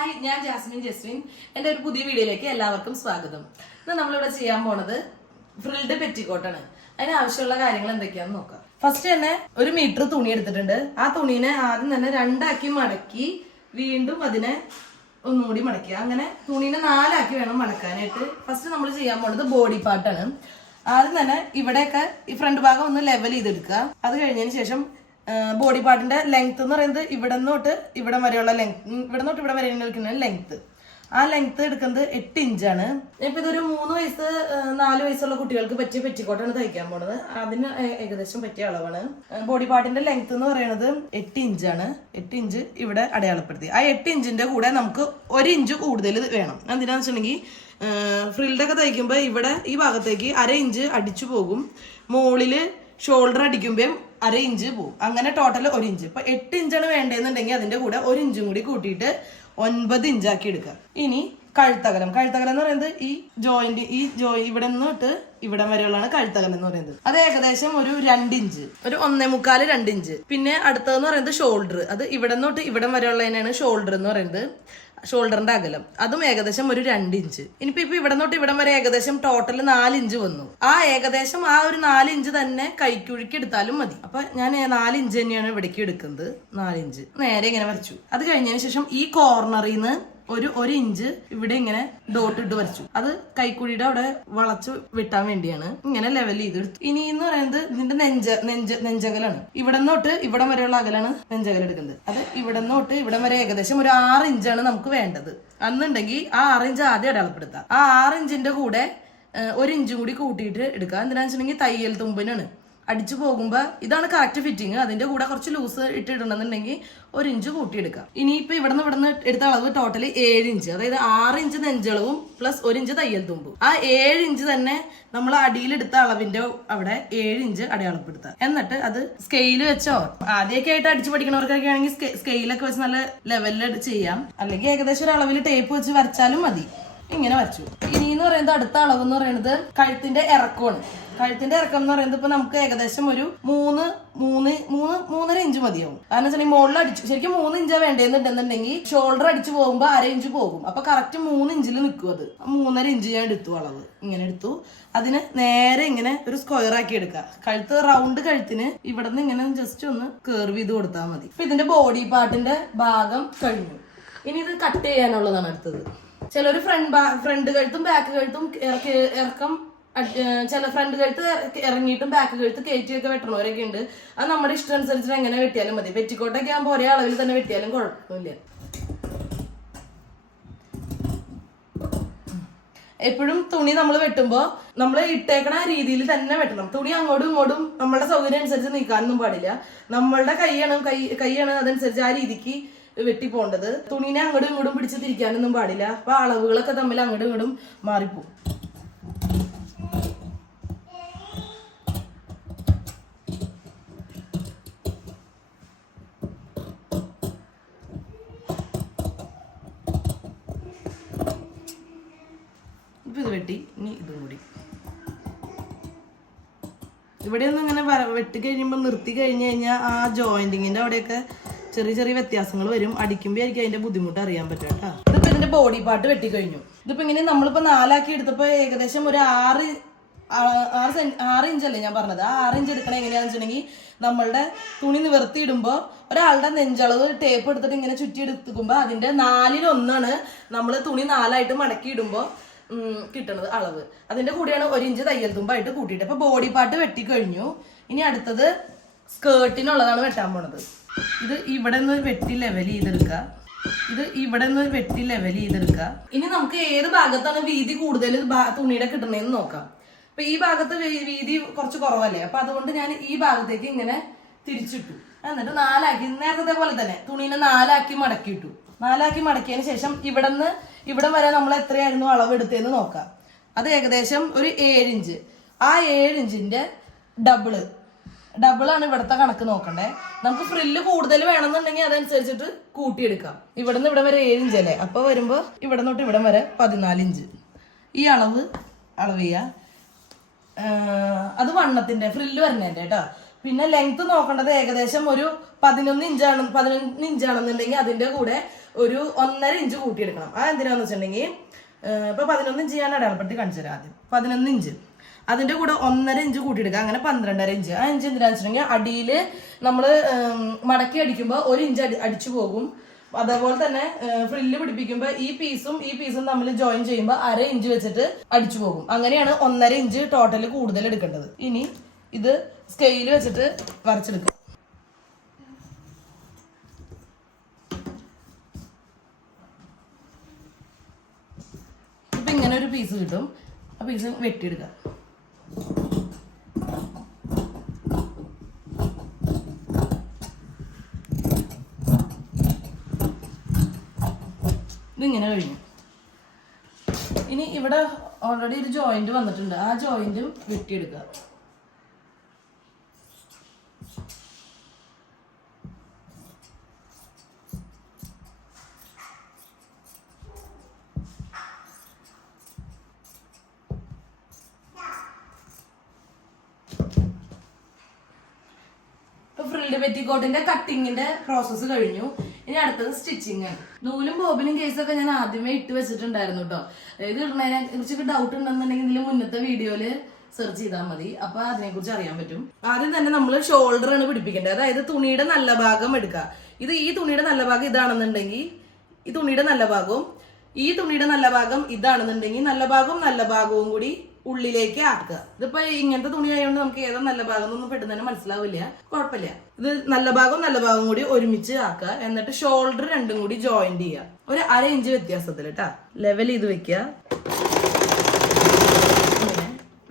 Hi ഞാൻ Jasmine Jasmine എന്റെ ഒരു പുതിയ വീഡിയോയിലേക്ക് എല്ലാവർക്കും സ്വാഗതം. ഇന്ന് നമ്മളിവിടെ ചെയ്യാൻ പോണത് ഫ്രിൽഡ് പെറ്റിക്കോട്ടാണ് അതിന് ആവശ്യമുള്ള കാര്യങ്ങൾ എന്തൊക്കെയാണെന്ന് നോക്കാം. ഫസ്റ്റ് തന്നെ ഒരു മീറ്റർ തുണി എടുത്തിട്ടുണ്ട്. ആ തുണീനെ ആദ്യം തന്നെ രണ്ടാക്കി മടക്കി വീണ്ടും അതിനെ ഒന്നുകൂടി മടക്കുക അങ്ങനെ തുണീനെ നാലാക്കി വേണം മടക്കാനായിട്ട്. ഫസ്റ്റ് നമ്മൾ ചെയ്യാൻ പോണത് ബോഡി പാർട്ടാണ് ആദ്യം തന്നെ ഇവിടെയൊക്കെ ഈ ഫ്രണ്ട് ഭാഗം ഒന്ന് ലെവൽ ചെയ്തെടുക്കുക. അത് കഴിഞ്ഞതിന് ശേഷം ബോഡി പാർട്ടിന്റെ ലെങ്ത് എന്ന് പറയുന്നത് ഇവിടെ നിന്നോട്ട് ഇവിടെ വരെയുള്ള ലെങ്ത് ഇവിടെ നിന്നോട്ട് ഇവിടെ വരെ നിൽക്കുന്ന ലെങ്ത് ആ ലെങ്ത് എടുക്കുന്നത് എട്ട് ഇഞ്ചാണ് ഇപ്പൊ ഇതൊരു മൂന്ന് വയസ്സ് നാല് വയസ്സുള്ള കുട്ടികൾക്ക് പറ്റിയ പെറ്റിക്കോട്ടാണ് തയ്ക്കാൻ പോണത്. അതിന് ഏകദേശം പറ്റിയ അളവാണ്. ബോഡി പാർട്ടിന്റെ ലെങ്ത് എന്ന് പറയുന്നത് എട്ട് ഇഞ്ചാണ് എട്ട് ഇഞ്ച് ഇവിടെ അടയാളപ്പെടുത്തി. ആ എട്ട് ഇഞ്ചിന്റെ കൂടെ നമുക്ക് ഒരു ഇഞ്ച് കൂടുതൽ വേണം. എന്തിനാന്ന് വെച്ചിട്ടുണ്ടെങ്കിൽ ഫ്രിൽഡൊക്കെ തയ്ക്കുമ്പോൾ ഇവിടെ ഈ ഭാഗത്തേക്ക് അര ഇഞ്ച് അടിച്ചു പോകും. മുകളിൽ ഷോൾഡർ അടിക്കുമ്പോൾ അര ഇഞ്ച് പോവും. അങ്ങനെ ടോട്ടൽ ഒരു ഇഞ്ച്. ഇപ്പൊ എട്ട് ഇഞ്ചാണ് വേണ്ടതെന്നുണ്ടെങ്കിൽ അതിന്റെ കൂടെ ഒരു ഇഞ്ചും കൂടി കൂട്ടിയിട്ട് ഒൻപത് ഇഞ്ചാക്കി എടുക്കുക. ഇനി കഴുത്തകലം. കഴുത്തകലം എന്ന് പറയുന്നത് ഈ ജോയിന്റ് ഈ ജോയി ഇവിടെ നിന്ന് തൊട്ട് ഇവിടെ വരെയുള്ളതാണ് കഴുത്തകലം എന്ന് പറയുന്നത്. അത് ഏകദേശം ഒരു രണ്ട് ഇഞ്ച്. ഒരു ഒന്നേ മുക്കാൽ രണ്ട് ഇഞ്ച്. പിന്നെ അടുത്തതെന്ന് പറയുന്നത് ഷോൾഡർ അത് ഇവിടെ നിന്ന് തൊട്ട് ഇവിടം വരെയുള്ളതിനാണ് ഷോൾഡർ എന്ന് പറയുന്നത്. ഷോൾഡറിന്റെ അകലം. അതും ഏകദേശം ഒരു രണ്ട് ഇഞ്ച്. ഇനിയിപ്പോ ഇപ്പൊ ഇവിടെ തൊട്ട് ഇവിടം വരെ ഏകദേശം ടോട്ടൽ നാല് ഇഞ്ച് വന്നു. ആ ഏകദേശം ആ ഒരു നാല് ഇഞ്ച് തന്നെ കൈക്കുഴിക്ക് എടുത്താലും മതി. അപ്പൊ ഞാൻ നാല് ഇഞ്ച് തന്നെയാണ് ഇവിടേക്ക് എടുക്കുന്നത്. നാല് ഇഞ്ച്. നേരെ ഇങ്ങനെ വരച്ചു. അത് കഴിഞ്ഞതിന് ശേഷം ഈ കോർണറിൽ നിന്ന് ഒരു ഒരു ഇഞ്ച് ഇവിടെ ഇങ്ങനെ ഡോട്ട് ഇട്ട് വരച്ചു. അത് കൈക്കുഴിയുടെ അവിടെ വളച്ചു വെട്ടാൻ വേണ്ടിയാണ് ഇങ്ങനെ ലെവൽ ചെയ്തെടുത്തു. ഇനി എന്ന് പറയുന്നത് ഇതിന്റെ നെഞ്ച നെഞ്ച നെഞ്ചകലാണ്. ഇവിടെ തൊട്ട് ഇവിടം വരെയുള്ള അകലാണ് നെഞ്ചകൽ എടുക്കുന്നത്. അത് ഇവിടെ തൊട്ട് ഇവിടം വരെ ഏകദേശം ഒരു ആറ് ഇഞ്ചാണ് നമുക്ക് വേണ്ടത്. അന്നുണ്ടെങ്കിൽ ആ ആറ് ഇഞ്ച് ആദ്യം അടയാളപ്പെടുത്താം. ആ ആറ് ഇഞ്ചിന്റെ കൂടെ ഒരു ഇഞ്ചും കൂടി കൂട്ടിയിട്ട് എടുക്കുക. എന്തിനാണെന്ന് വെച്ചിട്ടുണ്ടെങ്കിൽ തയ്യൽ തുമ്പിനാണ്. അടിച്ചു പോകുമ്പോൾ ഇതാണ് കറക്റ്റ് ഫിറ്റിങ് അതിന്റെ കൂടെ കുറച്ച് ലൂസ് ഇട്ടിടണമെന്നുണ്ടെങ്കിൽ ഒരു ഇഞ്ച് കൂട്ടിയെടുക്കാം. ഇനിയിപ്പോ ഇവിടെ നിന്ന് ഇവിടെ നിന്ന് എടുത്ത അളവ് ടോട്ടൽ ഏഴ് ഇഞ്ച് അതായത് ആറ് ഇഞ്ച് നെഞ്ചളവും പ്ലസ് ഒരു ഇഞ്ച് തയ്യൽ തുമ്പും. ആ ഏഴ് ഇഞ്ച് തന്നെ നമ്മൾ അടിയിലെടുത്ത അളവിന്റെ അവിടെ ഏഴ് ഇഞ്ച് അടയാളപ്പെടുത്താം. എന്നിട്ട് അത് സ്കെയിൽ വെച്ചോ. ആദ്യമൊക്കെ ആയിട്ട് അടിച്ചു പഠിക്കണവർക്കൊക്കെ ആണെങ്കിൽ സ്കെയിലൊക്കെ വെച്ച് നല്ല ലെവലിൽ ചെയ്യാം. അല്ലെങ്കിൽ ഏകദേശം ഒരു അളവിൽ ടേപ്പ് വെച്ച് വരച്ചാലും മതി. ഇങ്ങനെ വരച്ചു. ഇനി എന്ന് പറയുന്നത് അടുത്ത അളവ് എന്ന് പറയുന്നത് കഴുത്തിന്റെ ഇറക്കമാണ്. കഴുത്തിന്റെ ഇറക്കം എന്ന് പറയുന്നത് ഇപ്പൊ നമുക്ക് ഏകദേശം ഒരു മൂന്ന് മൂന്ന് മൂന്ന് മൂന്നര ഇഞ്ച് മതിയാവും. കാരണം വെച്ചാൽ മുകളിൽ അടിച്ചു ശരിക്കും മൂന്ന് ഇഞ്ചാ വേണ്ടതെന്നുണ്ടെന്നുണ്ടെങ്കിൽ ഷോൾഡർ അടിച്ചു പോകുമ്പോൾ അര ഇഞ്ച് പോകും. അപ്പൊ കറക്റ്റ് മൂന്ന് ഇഞ്ചിൽ നിൽക്കും അത്. മൂന്നര ഇഞ്ച് ഞാൻ എടുത്തു അളവ്. ഇങ്ങനെ എടുത്തു. അതിന് നേരെ ഇങ്ങനെ ഒരു സ്ക്വയർ ആക്കി എടുക്കുക. കഴുത്ത് റൗണ്ട് കഴുത്തിന് ഇവിടെ നിന്ന് ഇങ്ങനെ ജസ്റ്റ് ഒന്ന് കേർവ് ചെയ്ത് കൊടുത്താൽ മതി. ഇപ്പൊ ഇതിന്റെ ബോഡി പാർട്ടിന്റെ ഭാഗം കഴിഞ്ഞു. ഇനി ഇത് കട്ട് ചെയ്യാനുള്ളതാണ് അടുത്തത്. ചിലർ ഫ്രണ്ട് ഫ്രണ്ട് കഴുത്തും ബാക്ക് കഴുത്തും ഇറക്കി ചില ഫ്രണ്ട് കഴുത്ത് ഇറങ്ങിയിട്ടും ബാക്ക് കഴുത്ത് കയറ്റിയൊക്കെ വെട്ടണവരൊക്കെ ഉണ്ട്. അത് നമ്മുടെ ഇഷ്ടം അനുസരിച്ച് എങ്ങനെ വെട്ടിയാലും മതി. പെറ്റിക്കോട്ടൊക്കെ ആകുമ്പോൾ ഒരേ അളവിൽ തന്നെ വെട്ടിയാലും കുഴപ്പമില്ല. എപ്പോഴും തുണി നമ്മൾ വെട്ടുമ്പോൾ നമ്മൾ ഇട്ടേക്കണ രീതിയിൽ തന്നെ വെട്ടണം. തുണി അങ്ങോട്ടും ഇങ്ങോട്ടും നമ്മുടെ സൗകര്യം അനുസരിച്ച് നീക്കാനൊന്നും പാടില്ല. നമ്മളുടെ കൈയാണ് കൈ കൈയാണ് അതനുസരിച്ച് ആ രീതിക്ക് വെട്ടി പോണ്ടത് തുണീനെ അങ്ങോട്ടും ഇങ്ങോട്ടും പിടിച്ച് തിരിക്കാനൊന്നും പാടില്ല. അപ്പൊ അളവുകളൊക്കെ തമ്മിൽ അങ്ങോട്ടും ഇങ്ങോട്ടും മാറിപ്പോവും. ഇപ്പൊ ഇത് വെട്ടി ഇനി ഇതും കൂടി. ഇവിടെയൊന്നും ഇങ്ങനെ വെട്ടി കഴിയുമ്പോൾ നിർത്തി കഴിഞ്ഞു കഴിഞ്ഞാൽ ആ ജോയിന്റിങ്ങിന്റെ അവിടെയൊക്കെ ചെറിയ ചെറിയ വ്യത്യാസങ്ങൾ വരും. അടിക്കുമ്പോൾ ആയിരിക്കും അതിന്റെ ബുദ്ധിമുട്ട് അറിയാൻ പറ്റും കേട്ടോ. ഇതിപ്പോ ഇതിന്റെ ബോഡി പാർട്ട് വെട്ടിക്കഴിഞ്ഞു ഇതിപ്പോ ഇങ്ങനെ നമ്മളിപ്പോ നാലാക്കി എടുത്തപ്പോ ഏകദേശം ഒരു ആറ് ആറ് സെൻ ആറ് ഇഞ്ചല്ലേ ഞാൻ പറഞ്ഞത്. ആ ആറ് ഇഞ്ച് എടുക്കണ എങ്ങനെയാണെന്ന് വെച്ചിട്ടുണ്ടെങ്കിൽ നമ്മളുടെ തുണി നിവർത്തി ഇടുമ്പോൾ ഒരാളുടെ നെഞ്ചളവ് ടേപ്പ് എടുത്തിട്ട് ഇങ്ങനെ ചുറ്റി എടുത്തുമ്പോൾ അതിന്റെ നാലിലൊന്നാണ് നമ്മൾ തുണി നാലായിട്ട് മടക്കി ഇടുമ്പോൾ കിട്ടണത് അളവ്. അതിന്റെ കൂടെയാണ് ഒരു ഇഞ്ച് തയ്യൽ തുമ്പായിട്ട് കൂട്ടിയിട്ട്. അപ്പൊ ബോഡി പാർട്ട് വെട്ടിക്കഴിഞ്ഞു ഇനി അടുത്തത് സ്കേർട്ടിനുള്ളതാണ് വെട്ടാൻ പോണത്. ഇത് ഇവിടെ നിന്ന് വെട്ടി ലെവൽ ചെയ്തെടുക്കുക ഇത് ഇവിടെ നിന്ന് വെട്ടി ലെവൽ ചെയ്തെടുക്കുക ഇനി നമുക്ക് ഏത് ഭാഗത്താണ് വീതി കൂടുതൽ തുണിയുടെ കിട്ടുന്നതെന്ന് നോക്കാം. അപ്പൊ ഈ ഭാഗത്ത് വീതി കുറച്ച് കുറവല്ലേ? അപ്പൊ അതുകൊണ്ട് ഞാൻ ഈ ഭാഗത്തേക്ക് ഇങ്ങനെ തിരിച്ചിട്ടു. എന്നിട്ട് നാലാക്കി നേരത്തെ പോലെ തന്നെ തുണീനെ നാലാക്കി മടക്കിയിട്ടു. നാലാക്കി മടക്കിയതിന് ശേഷം ഇവിടെ നിന്ന് ഇവിടെ വരെ നമ്മൾ എത്രയായിരുന്നു അളവ് എടുത്തതെന്ന് നോക്കാം. അത് ഏകദേശം ഒരു ഏഴിഞ്ച് ആ ഏഴിഞ്ചിന്റെ ഡബിൾ ഡബിളാണ് ഇവിടുത്തെ കണക്ക് നോക്കണ്ടേ. നമുക്ക് ഫ്രില്ല് കൂടുതൽ വേണമെന്നുണ്ടെങ്കിൽ അതനുസരിച്ചിട്ട് കൂട്ടിയെടുക്കാം. ഇവിടുന്ന് ഇവിടെ വരെ ഏഴ് ഇഞ്ച് അല്ലേ? അപ്പോൾ വരുമ്പോൾ ഇവിടെ തൊട്ട് ഇവിടം വരെ പതിനാല് ഇഞ്ച്. ഈ അളവ് അളവ് ചെയ്യുക അത് വണ്ണത്തിന്റെ ഫ്രില്ല് വരുന്നതിന്റെ കേട്ടോ. പിന്നെ ലെങ്ത് നോക്കേണ്ടത് ഏകദേശം ഒരു പതിനൊന്ന് ഇഞ്ചാണ് പതിനൊന്ന് ഇഞ്ചാണെന്നുണ്ടെങ്കിൽ അതിന്റെ കൂടെ ഒരു ഒന്നര ഇഞ്ച് കൂട്ടിയെടുക്കണം. ആ എന്തിനാന്ന് വെച്ചിട്ടുണ്ടെങ്കിൽ ഇപ്പൊ പതിനൊന്ന് ഇഞ്ച് ഞാൻ അടയാളപ്പെടുത്തി കാണിച്ചു തരാം ആദ്യം. പതിനൊന്ന് ഇഞ്ച്. അതിന്റെ കൂടെ ഒന്നര ഇഞ്ച് കൂട്ടിയെടുക്കുക. അങ്ങനെ പന്ത്രണ്ടര ഇഞ്ച്. ആ ഇഞ്ച് എന്തിനാന്ന് വെച്ചിട്ടുണ്ടെങ്കിൽ അടിയിൽ നമ്മൾ മടക്കി അടിക്കുമ്പോൾ ഒരു ഇഞ്ച് അടി അടിച്ചു പോകും. അതേപോലെ തന്നെ ഫ്രില്ല് പിടിപ്പിക്കുമ്പോൾ ഈ പീസും ഈ പീസും തമ്മിൽ ജോയിൻ ചെയ്യുമ്പോൾ അര ഇഞ്ച് വെച്ചിട്ട് അടിച്ചു പോകും. അങ്ങനെയാണ് ഒന്നര ഇഞ്ച് ടോട്ടൽ കൂടുതൽ എടുക്കേണ്ടത്. ഇനി ഇത് സ്കെയിൽ വെച്ചിട്ട് വരച്ചെടുക്കും. ഇപ്പൊ ഇങ്ങനെ ഒരു പീസ് കിട്ടും. ആ പീസ് വെട്ടിയെടുക്കുക. ഇതിങ്ങനെ കഴിഞ്ഞു. ഇനി ഇവിടെ ഓൾറെഡി ഒരു ജോയിന്റ് വന്നിട്ടുണ്ട്. ആ ജോയിന്റും വെട്ടിയെടുക്കുക. പെറ്റിക്കോട്ടിന്റെ കട്ടിങ്ങിന്റെ പ്രോസസ്സ് കഴിഞ്ഞു. ഇനി അടുത്തത് സ്റ്റിച്ചിങ് നൂലും ബോബിനും കേസൊക്കെ ഞാൻ ആദ്യമേ ഇട്ട് വെച്ചിട്ടുണ്ടായിരുന്നു കേട്ടോ ഇത് ഇടുന്നതിനെ കുറിച്ചൊക്കെ ഡൗട്ട് ഉണ്ടെന്നുണ്ടെങ്കിൽ ഇതിൽ മുന്നത്തെ വീഡിയോയിൽ സെർച്ച് ചെയ്താൽ മതി. അപ്പൊ അതിനെ കുറിച്ച് അറിയാൻ പറ്റും. ആദ്യം തന്നെ നമ്മൾ ഷോൾഡർ ആണ് പിടിപ്പിക്കേണ്ടത്. അതായത് തുണിയുടെ നല്ല ഭാഗം എടുക്കുക ഇത് ഈ തുണിയുടെ നല്ല ഭാഗം ഇതാണെന്നുണ്ടെങ്കിൽ ഈ തുണിയുടെ നല്ല ഭാഗവും ഈ തുണിയുടെ നല്ല ഭാഗം ഇതാണെന്നുണ്ടെങ്കിൽ നല്ല ഭാഗവും നല്ല ഭാഗവും കൂടി ഉള്ളിലേക്ക് ആക്കുക. ഇതിപ്പോ ഇങ്ങനത്തെ തുണി ആയതുകൊണ്ട് നമുക്ക് ഏതോ നല്ല ഭാഗം ഒന്നും പെട്ടെന്ന് മനസ്സിലാവില്ല. കുഴപ്പമില്ല ഇത് നല്ല ഭാഗവും നല്ല ഭാഗവും കൂടി ഒരുമിച്ച് ആക്കുക. എന്നിട്ട് ഷോൾഡർ രണ്ടും കൂടി ജോയിന്റ് ചെയ്യുക. ഒരു അര ഇഞ്ച് വ്യത്യാസത്തിൽ കേട്ടാ ലെവൽ ചെയ്ത് വെക്കുക.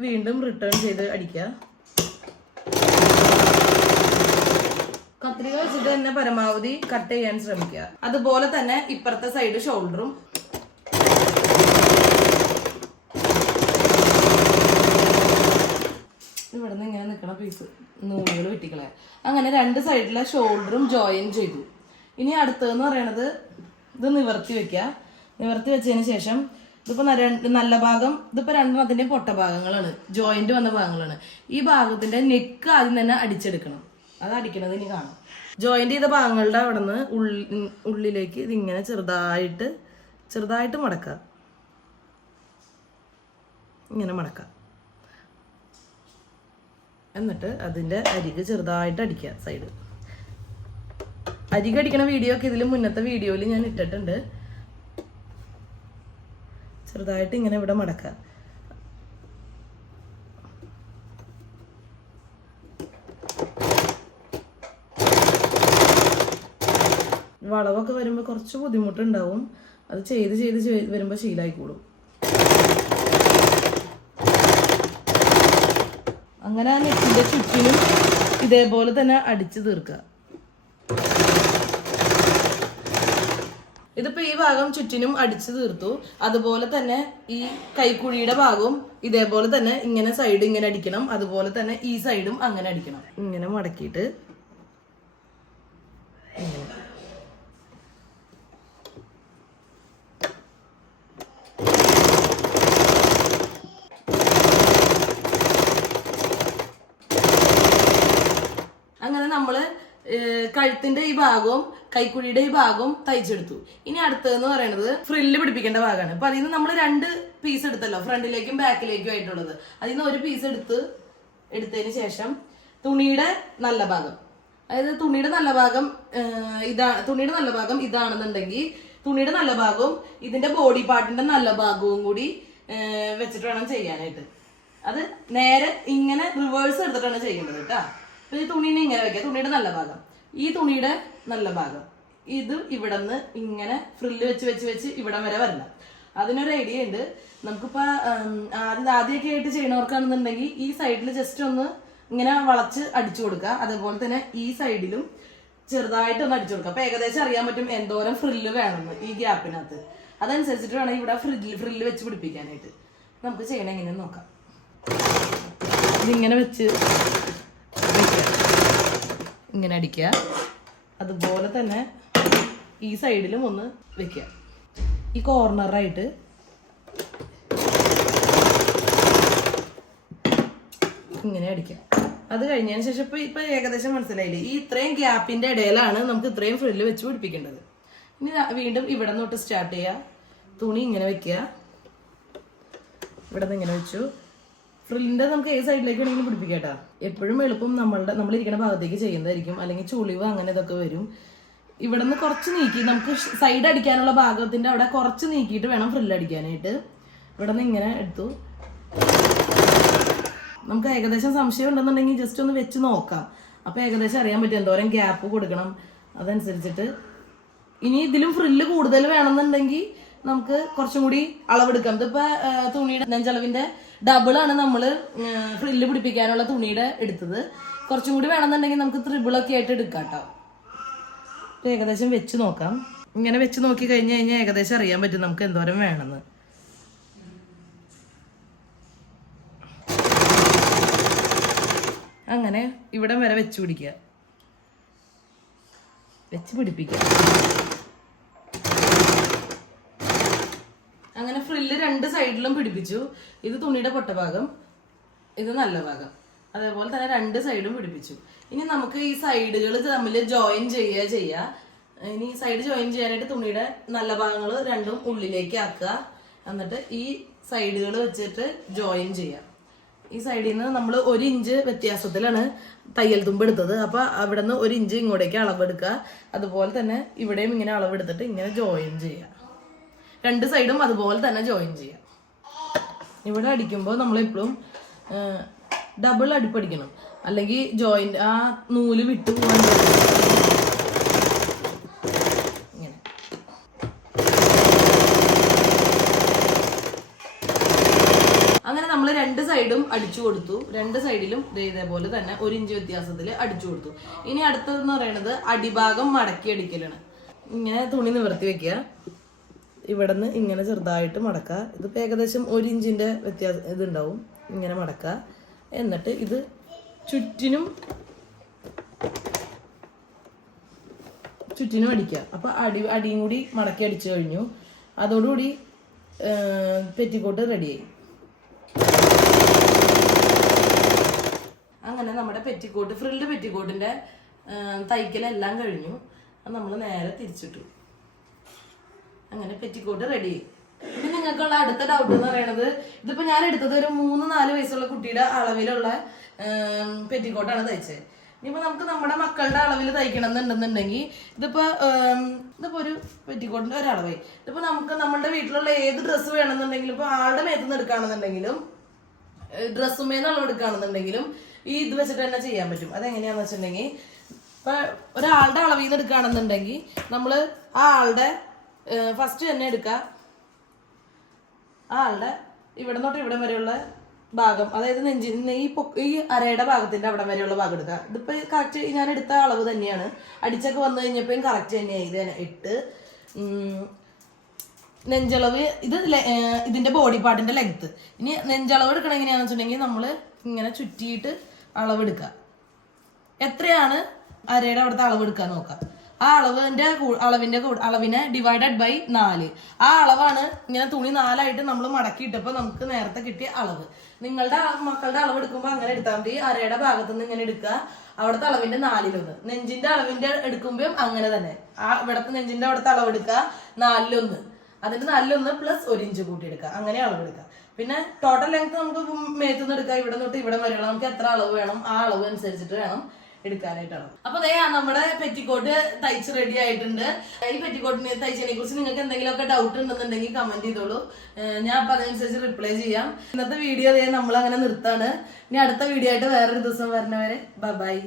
വീണ്ടും റിട്ടേൺ ചെയ്ത് അടിക്കുക. കത്രിക വെച്ചിട്ട് തന്നെ പരമാവധി കട്ട് ചെയ്യാൻ ശ്രമിക്കുക. അതുപോലെ തന്നെ ഇപ്പുറത്തെ സൈഡ് ഷോൾഡറും ഇവിടെ നിന്ന് ഇങ്ങനെ നിൽക്കണ പീസ് നൂലുകൾ വെട്ടിക്കളയാ. അങ്ങനെ രണ്ട് സൈഡിലെ ഷോൾഡറും ജോയിൻ ചെയ്തു. ഇനി അടുത്തതെന്ന് പറയണത് ഇത് നിവർത്തി വെക്കുക നിവർത്തി വെച്ചതിന് ശേഷം ഇതിപ്പോ നല്ല ഭാഗം ഇതിപ്പോ രണ്ടെണ്ണത്തിന്റെ പൊട്ട ഭാഗങ്ങളാണ്. ജോയിന്റ് വന്ന ഭാഗങ്ങളാണ്. ഈ ഭാഗത്തിന്റെ നെക്ക് ആദ്യം തന്നെ അടിച്ചെടുക്കണം. അത് അടിക്കണത് ഇനി കാണാം. ജോയിന്റ് ചെയ്ത ഭാഗങ്ങളുടെ അവിടെ നിന്ന് ഉള്ളി ഉള്ളിലേക്ക് ഇതിങ്ങനെ ചെറുതായിട്ട് ചെറുതായിട്ട് മടക്കുക. ഇങ്ങനെ മടക്കുക. എന്നിട്ട് അതിന്റെ അരിക്ക് ചെറുതായിട്ട് അടിക്കുക സൈഡ് അരിക്ക് അടിക്കണ വീഡിയോ ഒക്കെ ഇതിലും മുന്നത്തെ വീഡിയോയിൽ ഞാൻ ഇട്ടിട്ടുണ്ട്. ചെറുതായിട്ട് ഇങ്ങനെ ഇവിടെ മടക്കുക. വളവൊക്കെ വരുമ്പോൾ കുറച്ച് ബുദ്ധിമുട്ടുണ്ടാവും. അത് ചെയ്ത് ചെയ്ത് വരുമ്പോൾ ശീലമായിക്കോളും അങ്ങനെ ആ നെറ്റിന്റെ ചുറ്റിനും ഇതേപോലെ തന്നെ അടിച്ചു തീർക്കുക. ഇതിപ്പോ ഈ ഭാഗം ചുറ്റിനും അടിച്ചു തീർത്തു. അതുപോലെ തന്നെ ഈ കൈക്കുഴിയുടെ ഭാഗവും ഇതേപോലെ തന്നെ ഇങ്ങനെ സൈഡ് ഇങ്ങനെ അടിക്കണം. അതുപോലെ തന്നെ ഈ സൈഡും അങ്ങനെ അടിക്കണം. ഇങ്ങനെ മടക്കിയിട്ട് ഇങ്ങനെ അങ്ങനെ നമ്മൾ ഏഹ്, കഴുത്തിന്റെ ഈ ഭാഗവും കൈക്കുഴിയുടെ ഈ ഭാഗവും തയ്ച്ചെടുത്തു. ഇനി അടുത്തതെന്ന് പറയുന്നത് ഫ്രില്ല് പിടിപ്പിക്കേണ്ട ഭാഗമാണ്. അപ്പൊ അതിൽ നിന്ന് നമ്മൾ രണ്ട് പീസ് എടുത്തല്ലോ ഫ്രണ്ടിലേക്കും ബാക്കിലേക്കും ആയിട്ടുള്ളത്. അതിൽ നിന്ന് ഒരു പീസ് എടുത്ത് എടുത്തതിന് ശേഷം തുണിയുടെ നല്ല ഭാഗം. അതായത് തുണിയുടെ നല്ല ഭാഗം ഇതാ തുണിയുടെ നല്ല ഭാഗം ഇതാണെന്നുണ്ടെങ്കിൽ തുണിയുടെ നല്ല ഭാഗവും ഇതിന്റെ ബോഡി പാർട്ടിന്റെ നല്ല ഭാഗവും കൂടി വെച്ചിട്ട് വേണം ചെയ്യാനായിട്ട്. അത് നേരെ ഇങ്ങനെ റിവേഴ്സ് എടുത്തിട്ടാണ് ചെയ്യേണ്ടത് കേട്ടാ. അപ്പൊ ഈ തുണീനെ ഇങ്ങനെ വെക്കുക. തുണിയുടെ നല്ല ഭാഗം. ഈ തുണിയുടെ നല്ല ഭാഗം. ഇത് ഇവിടെ നിന്ന് ഇങ്ങനെ ഫ്രില്ല് വെച്ച് വെച്ച് വെച്ച് ഇവിടം വരെ വരണം. അതിനൊരു ഐഡിയ ഉണ്ട്. നമുക്കിപ്പോ ആദ്യം ആദ്യമൊക്കെ ആയിട്ട് ചെയ്യണവർക്കാണെന്നുണ്ടെങ്കിൽ ഈ സൈഡിൽ ജസ്റ്റ് ഒന്ന് ഇങ്ങനെ വളച്ച് അടിച്ചു കൊടുക്കുക. അതുപോലെ തന്നെ ഈ സൈഡിലും ചെറുതായിട്ട് ഒന്ന് അടിച്ചു കൊടുക്കുക. അപ്പൊ ഏകദേശം അറിയാൻ പറ്റും എന്തോരം ഫ്രില്ല് വേണമെന്ന് ഈ ഗ്യാപ്പിനകത്ത് അതനുസരിച്ചിട്ട് വേണം ഇവിടെ ഫ്രില്ല് ഫ്രില്ല് വെച്ച് പിടിപ്പിക്കാനായിട്ട്. നമുക്ക് ചെയ്യണം എങ്ങനെയെന്ന് നോക്കാം. ഇതിങ്ങനെ വെച്ച് ഇങ്ങനെ അടിക്കുക. അതുപോലെ തന്നെ ഈ സൈഡിലും ഒന്ന് വെക്കുക. ഈ കോർണറായിട്ട് ഇങ്ങനെ അടിക്കുക. അത് കഴിഞ്ഞതിന് ശേഷം ഇപ്പം ഇപ്പം ഏകദേശം മനസ്സിലായില്ലേ? ഈ ഇത്രയും ഗ്യാപ്പിന്റെ ഇടയിലാണ് നമുക്ക് ഇത്രയും ഫ്രില്ല് വെച്ച് പിടിപ്പിക്കേണ്ടത്. ഇനി വീണ്ടും ഇവിടെ തൊട്ട് സ്റ്റാർട്ട് ചെയ്യുക. തുണി ഇങ്ങനെ വെക്കുക. ഇവിടെ നിന്ന് ഇങ്ങനെ വെച്ചു. ഫ്രില്ലിന്റെ നമുക്ക് ഏത് സൈഡിലേക്ക് വേണമെങ്കിലും പിടിപ്പിക്കട്ടാ എപ്പോഴും എളുപ്പം നമ്മളുടെ നമ്മളിരിക്കുന്ന ഭാഗത്തേക്ക് ചെയ്യുന്നതായിരിക്കും. അല്ലെങ്കിൽ ചുളിവ് അങ്ങനെ ഇതൊക്കെ വരും. ഇവിടെ നിന്ന് കുറച്ച് നീക്കി നമുക്ക് സൈഡ് അടിക്കാനുള്ള ഭാഗത്തിന്റെ അവിടെ കുറച്ച് നീക്കിയിട്ട് വേണം ഫ്രില്ല് അടിക്കാനായിട്ട്. ഇവിടെ നിന്ന് ഇങ്ങനെ എടുത്തു. നമുക്ക് ഏകദേശം സംശയം ഉണ്ടെന്നുണ്ടെങ്കിൽ ജസ്റ്റ് ഒന്ന് വെച്ച് നോക്കാം. അപ്പോൾ ഏകദേശം അറിയാൻ പറ്റും. എന്തോരം ഗ്യാപ്പ് കൊടുക്കണം. അതനുസരിച്ചിട്ട്. ഇനി ഇതിലും ഫ്രില്ല് കൂടുതൽ വേണമെന്നുണ്ടെങ്കിൽ നമുക്ക് കുറച്ചും കൂടി അളവെടുക്കാം. ഇതിപ്പോ തുണിയുടെ നെഞ്ചളവിന്റെ ഡബിൾ ആണ് നമ്മൾ ഫ്രില്ല് പിടിപ്പിക്കാനുള്ള തുണിയുടെ എടുത്തത്. കുറച്ചും കൂടി വേണമെന്നുണ്ടെങ്കിൽ നമുക്ക് ത്രിബിളൊക്കെ ആയിട്ട് എടുക്കാം കേട്ടോ. ഏകദേശം വെച്ച് നോക്കാം. ഇങ്ങനെ വെച്ച് നോക്കി കഴിഞ്ഞ് കഴിഞ്ഞാൽ ഏകദേശം അറിയാൻ പറ്റും നമുക്ക് എന്തോരം വേണമെന്ന്. അങ്ങനെ ഇവിടം വരെ വെച്ച് പിടിക്കുക. വെച്ച് പിടിപ്പിക്കുക അങ്ങനെ ഫ്രില്ല് രണ്ട് സൈഡിലും പിടിപ്പിച്ചു. ഇത് തുണിയുടെ പൊട്ടഭാഗം ഇത് നല്ല ഭാഗം. അതേപോലെ തന്നെ രണ്ട് സൈഡും പിടിപ്പിച്ചു. ഇനി നമുക്ക് ഈ സൈഡുകൾ തമ്മിൽ ജോയിൻ ചെയ്യുക ചെയ്യുക ഇനി സൈഡ് ജോയിൻ ചെയ്യാനായിട്ട് തുണിയുടെ നല്ല ഭാഗങ്ങൾ രണ്ടും ഉള്ളിലേക്ക് ആക്കുക. എന്നിട്ട് ഈ സൈഡുകൾ വെച്ചിട്ട് ജോയിൻ ചെയ്യാം. ഈ സൈഡിൽ നിന്ന് നമ്മൾ ഒരു ഇഞ്ച് വ്യത്യാസത്തിലാണ് തയ്യൽ തുമ്പ് എടുത്തത്. അപ്പോൾ അവിടെ നിന്ന് ഒരു ഇഞ്ച് ഇങ്ങോട്ടേക്ക് അളവെടുക്കുക. അതുപോലെ തന്നെ ഇവിടെയും ഇങ്ങനെ അളവെടുത്തിട്ട് ഇങ്ങനെ ജോയിൻ ചെയ്യുക രണ്ട് സൈഡും അതുപോലെ തന്നെ ജോയിൻ ചെയ്യാം. ഇവിടെ അടിക്കുമ്പോൾ നമ്മളെപ്പോഴും ഡബിൾ അടിപ്പടിക്കണം അല്ലെങ്കിൽ ജോയിന്റ് ആ നൂൽ വിട്ടു പോകാൻ അങ്ങനെ നമ്മൾ രണ്ട് സൈഡും അടിച്ചു കൊടുത്തു. രണ്ട് സൈഡിലും ഇതേപോലെ തന്നെ ഒരു ഇഞ്ച് വ്യത്യാസത്തിൽ അടിച്ചു കൊടുത്തു. ഇനി അടുത്തതെന്ന് പറയുന്നത് അടിഭാഗം മടക്കി അടിക്കലാണ്. ഇങ്ങനെ തുണി നിവർത്തി വെക്കുക. ഇവിടെ നിന്ന് ഇങ്ങനെ ചെറുതായിട്ട് മടക്കുക. ഇതിപ്പോൾ ഏകദേശം ഒരു ഇഞ്ചിന്റെ വ്യത്യാസം ഇതുണ്ടാവും. ഇങ്ങനെ മടക്കുക. എന്നിട്ട് ഇത് ചുറ്റിനും ചുറ്റിനും അടിക്കുക. അപ്പോൾ അടി അടിയും കൂടി മടക്കി അടിച്ചു കഴിഞ്ഞു. അതോടുകൂടി പെറ്റിക്കോട്ട് റെഡിയായി അങ്ങനെ നമ്മുടെ പെറ്റിക്കോട്ട് ഫ്രിൽഡ് പെറ്റിക്കോട്ടിന്റെ തയ്ക്കലെല്ലാം കഴിഞ്ഞു. നമ്മൾ നേരെ തിരിച്ചിട്ടു. അങ്ങനെ പെറ്റിക്കോട്ട് റെഡി പിന്നെ നിങ്ങൾക്കുള്ള അടുത്ത ഡൗട്ട് എന്ന് പറയുന്നത് ഇതിപ്പോ ഞാൻ എടുത്തത് ഒരു മൂന്ന് നാല് വയസ്സുള്ള കുട്ടിയുടെ അളവിലുള്ള പെറ്റിക്കോട്ടാണ് തയ്ച്ചത് ഇനിയിപ്പോ നമുക്ക് നമ്മുടെ മക്കളുടെ അളവിൽ തയ്ക്കണം എന്നുണ്ടെന്നുണ്ടെങ്കിൽ ഇതിപ്പോ ഇതിപ്പോ ഒരു പെറ്റിക്കോട്ടിന്റെ ഒരളവായി. ഇതിപ്പോ നമുക്ക് നമ്മുടെ വീട്ടിലുള്ള ഏത് ഡ്രസ്സ് വേണമെന്നുണ്ടെങ്കിലും ഇപ്പൊ ആളുടെ മേത്ത് നിന്ന് എടുക്കുകയാണെന്നുണ്ടെങ്കിലും ഡ്രസ്സുമേന്ന് അളവ് എടുക്കുകയാണെന്നുണ്ടെങ്കിലും ഈ ഇത് വെച്ചിട്ട് തന്നെ ചെയ്യാൻ പറ്റും. അതെങ്ങനെയാന്ന് വെച്ചിട്ടുണ്ടെങ്കിൽ ഇപ്പൊ ഒരാളുടെ അളവിൽ നിന്ന് എടുക്കുകയാണെന്നുണ്ടെങ്കിൽ നമ്മൾ ആ ആളുടെ ഫസ്റ്റ് തന്നെ എടുക്കുക ആ ആളുടെ ഇവിടെ തൊട്ട് ഇവിടെ വരെയുള്ള ഭാഗം. അതായത് നെഞ്ചി ഈ ഈ അരയുടെ ഭാഗത്തിന്റെ അവിടെ വരെയുള്ള ഭാഗം എടുക്കുക ഇതിപ്പോ കറക്റ്റ് ഞാൻ എടുത്ത അളവ് തന്നെയാണ്. അടിച്ചൊക്കെ വന്നു കഴിഞ്ഞപ്പോഴും കറക്റ്റ് തന്നെയായി ഇത് ഇട്ട് നെഞ്ചളവ് ഇത് ഇതിന്റെ ബോഡി പാർട്ടിന്റെ ലെങ്ത് ഇനി നെഞ്ചളവ് എടുക്കണം എങ്ങനെയാന്ന് വെച്ചിട്ടുണ്ടെങ്കിൽ നമ്മൾ ഇങ്ങനെ ചുറ്റിയിട്ട് അളവെടുക്കുക എത്രയാണ് അരയുടെ അവിടുത്തെ അളവ് എടുക്കാൻ നോക്കാം. ആ അളവിന്റെ അളവിന്റെ അളവിനെ ഡിവൈഡഡ് ബൈ നാല്. ആ അളവാണ് ഇങ്ങനെ തുണി നാലായിട്ട് നമ്മൾ മടക്കിയിട്ടപ്പോൾ നമുക്ക് നേരത്തെ കിട്ടിയ അളവ്. നിങ്ങളുടെ മക്കളുടെ അളവ് എടുക്കുമ്പോൾ അങ്ങനെ എടുത്താൽ മതി. അരയുടെ ഭാഗത്ത് നിന്ന് ഇങ്ങനെ എടുക്കുക. അവിടുത്തെ അളവിന്റെ നാലിലൊന്ന്. നെഞ്ചിന്റെ അളവിന്റെ എടുക്കുമ്പോൾ അങ്ങനെ തന്നെ. ആ ഇവിടുത്തെ നെഞ്ചിന്റെ അവിടുത്തെ അളവ് എടുക്കുക. നാലിലൊന്ന്. അതിന്റെ നാലിലൊന്ന് പ്ലസ് ഒരു ഇഞ്ച് കൂട്ടി എടുക്കുക. അങ്ങനെ അളവ് എടുക്കുക. പിന്നെ ടോട്ടൽ ലെങ്ത് നമുക്ക് മേത്തുനിന്ന് എടുക്കാം ഇവിടെ തൊട്ട് ഇവിടെ വരെയുള്ള നമുക്ക് എത്ര അളവ് വേണം? ആ അളവ് അനുസരിച്ചിട്ട് വേണം എടുക്കാനായിട്ടാണ്. അപ്പൊ ദേ നമ്മുടെ പെറ്റിക്കോട്ട് തയ്ച്ച് റെഡി ആയിട്ടുണ്ട്. ഈ പെറ്റിക്കോട്ടിനെ തയ്ച്ചതിനെ കുറിച്ച് നിങ്ങൾക്ക് എന്തെങ്കിലുമൊക്കെ ഡൗട്ട് ഉണ്ടെന്നുണ്ടെങ്കിൽ കമന്റ് ചെയ്തോളൂ. ഞാൻ അപ്പൊ അതനുസരിച്ച് റിപ്ലൈ ചെയ്യാം. ഇന്നത്തെ വീഡിയോ നമ്മൾ അങ്ങനെ നിർത്താണ്. ഇനി അടുത്ത വീഡിയോ ആയിട്ട് വേറൊരു ദിവസം വരണവരെ. ബൈ